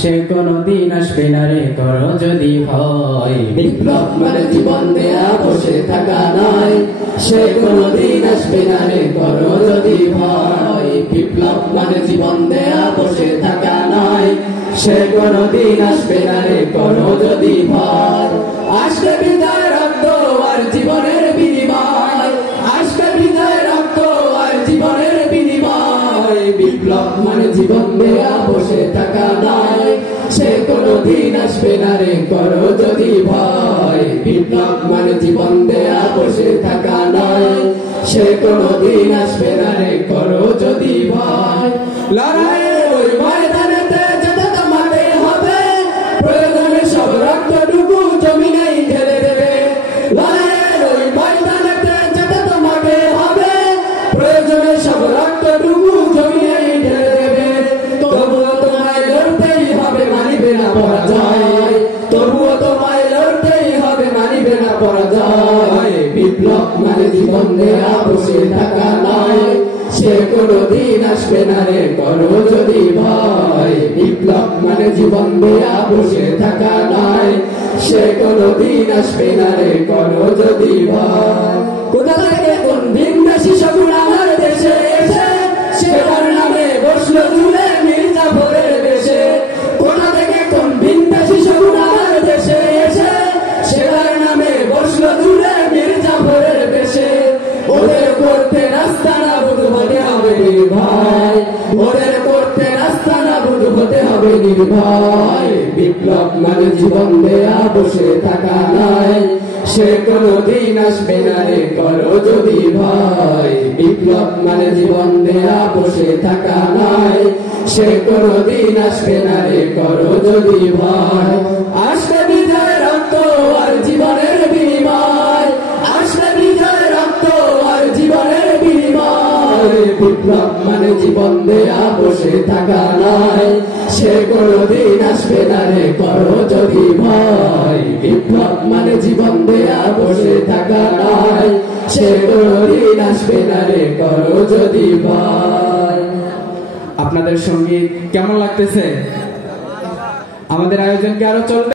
সে কোনদিন আসবে না রে করো যদি হয়। বিপ্লব মানে জীবন দেয়া বসে থাকা নয়, সে কোনদিন আসবে না রে করো যদি ভয়। বিপ্লব মানে জীবন দেয়া বসে থাকা নয়, সে কোনদিন আসবে না রে করো যদি ভয়। আসবে বিদায় রক্ত আর জীবনের বিনিময়, আসবে বিদায় রক্ত আর জীবনের বিনিময়। বিপ্লব মানে জীবন দেয়া বসে থাকা নয়, সে কোনদিন আসবে না রে করো যদি ভয়। বিপ্লব মানে জীবন দেয়া বসে থাকা নয়, সে কোনদিন আসবে না রে করো যদি ভয়। লড়াইয়ের ওই ময়দানেতে যেতে তোমাকে হবে, প্রয়োজনে সব রক্তটুকু জমিনেই ঢেলে দেবে। লড়াইয়ের ওই ময়দানেতে যেতে তোমাকে হবে, প্রয়োজনে সব রক্তটুকু জমিনেই ঢেলে দেবে। তবুও তোমায় লড়তেই হবে, মানিবে না পরাজয়। তবুও তোমায় লড়তেই হবে, মানিবে না পরাজয়। বিপ্লব মানে জীবন দেয়া বসে থাকা নয়, সে কোনদিন আসবে না রে করো যদি ভয়। বিপ্লব মানে জীবন দেয়া বসে থাকা নয়, সে কোনদিন আসবে না রে করো যদি ভয়। কোথা থেকে কোন ভিনদেশী শকুন আমার দেশে এসে সেবার নামে বসলো ঝুলে মির্জাফরের বেশে। কোথা থেকে কোন ভিনদেশী শকুন আমার দেশে এসে সেবার নামে বসলো ঝুলে মির্জাফরের বেশে। ওদের করতে রাস্তা না বুধ হতে হবে নির্ভয়, ওদের করতে রাস্তা না বুধ হতে হবে নির্ভয়। বিপ্লব মানে জীবন দেয়া বসে থাকা নয়, সে কোনদিন আসবে না রে করো যদি ভয়। বিপ্লব মানে জীবন দেয়া বসে থাকা নয়, সে কোনদিন আসবে না রে করো যদি ভয়। আসবে বিজয় রক্ত আর জীবনের বিনিময়, আসবে বিজয় রক্ত আর জীবনের বিনিময়। বিপ্লব মানে জীবন দেয়া বসে থাকা নয়, সে কোনদিন আসবে না রে করো যদি ভয়। বিপ্লব মানে জীবন দেয়া বসে থাকা নয়, সে কোনদিন আসবে না রে করো যদি ভয়। আপনাদের সঙ্গীত কেমন লাগতেছে? আমাদের আয়োজন কি আরো চলবে?